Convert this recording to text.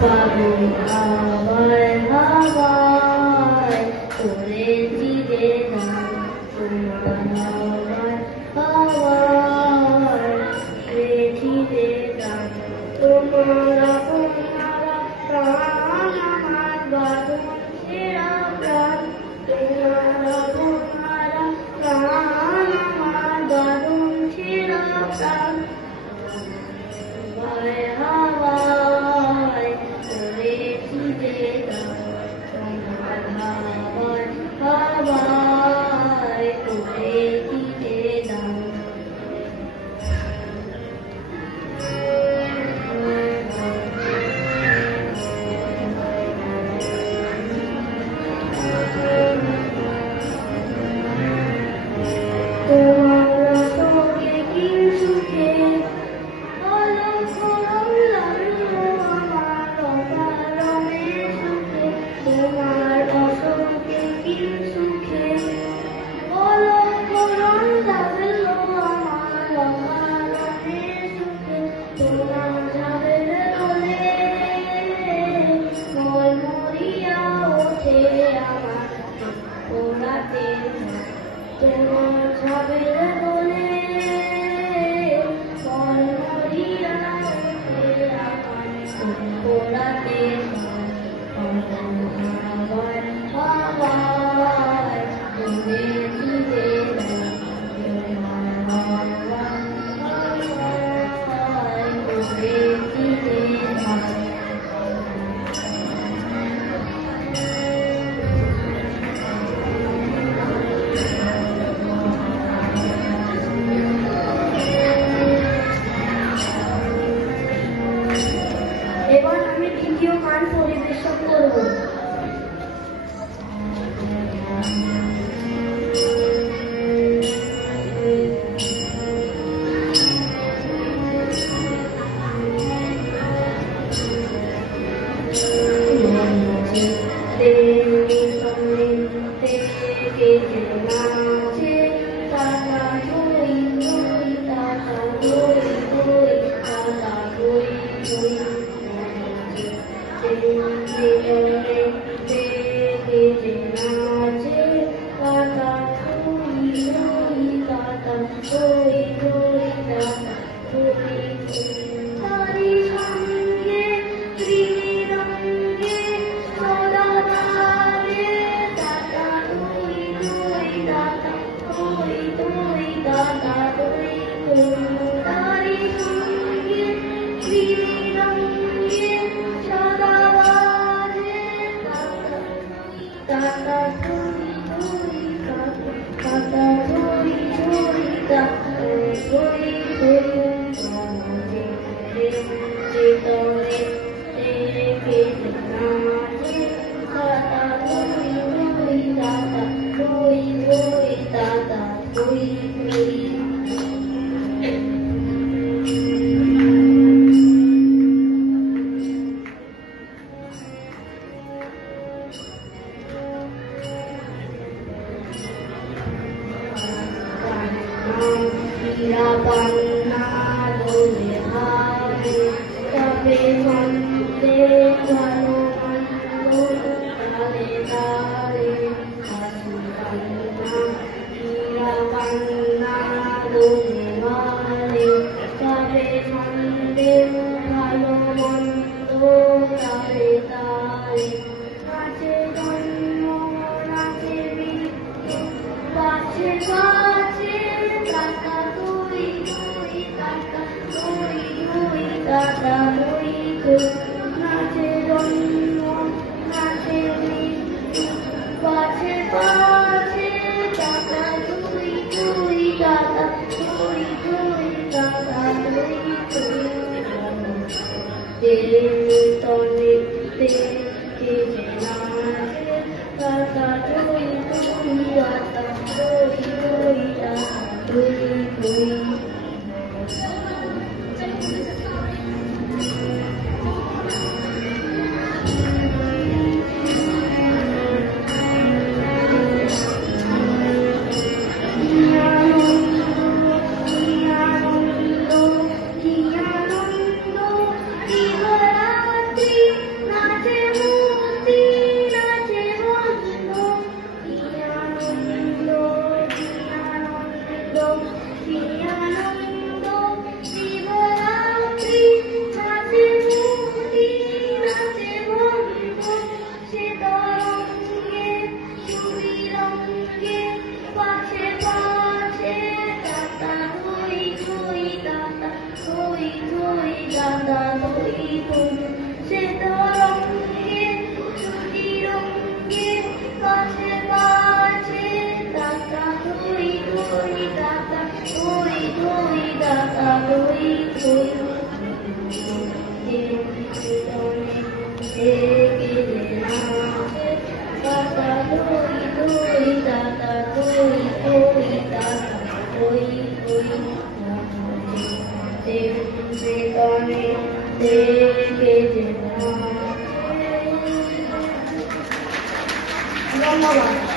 ফাগুন হাওয়ায় হাওয়ায় করেছি রে গান, তোমার হাওয়ায় হাওয়ায় করেছি রে গান। তোমার আপনারা প্রাণ আমার বাঁধন ছেঁড়া প্রাণ, তোমার আপনারা প্রাণ আমার বাঁধন ছেঁড়া প্রাণ। হাওয়ায় হাওয়ায় করেছি রে গান, তোমার হাওয়ায় হাওয়ায় করেছি রে গান। তোমার সঙ্গে কি সুখে অলঙ্ক লাগলো আমার অকারণে সুখে, তোমার অসংখ্যে কি সুখে অলঙ্ক লাগলো আমার অকারণে সুখে। তোমার যাবের দোলে মন মরিয়া ওঠে আমার ওড়াতে, তোমার যাবের দোলে মন মরিয়া ওঠে আমার ওড়াতে। হাওয়ায় হাওয়ায় করেছি রে গান, তোমার হাওয়ায় হাওয়ায় করেছি রে গান। এবার আমি দ্বিতীয় গান পরিবেশন করব। ধন্যবাদ।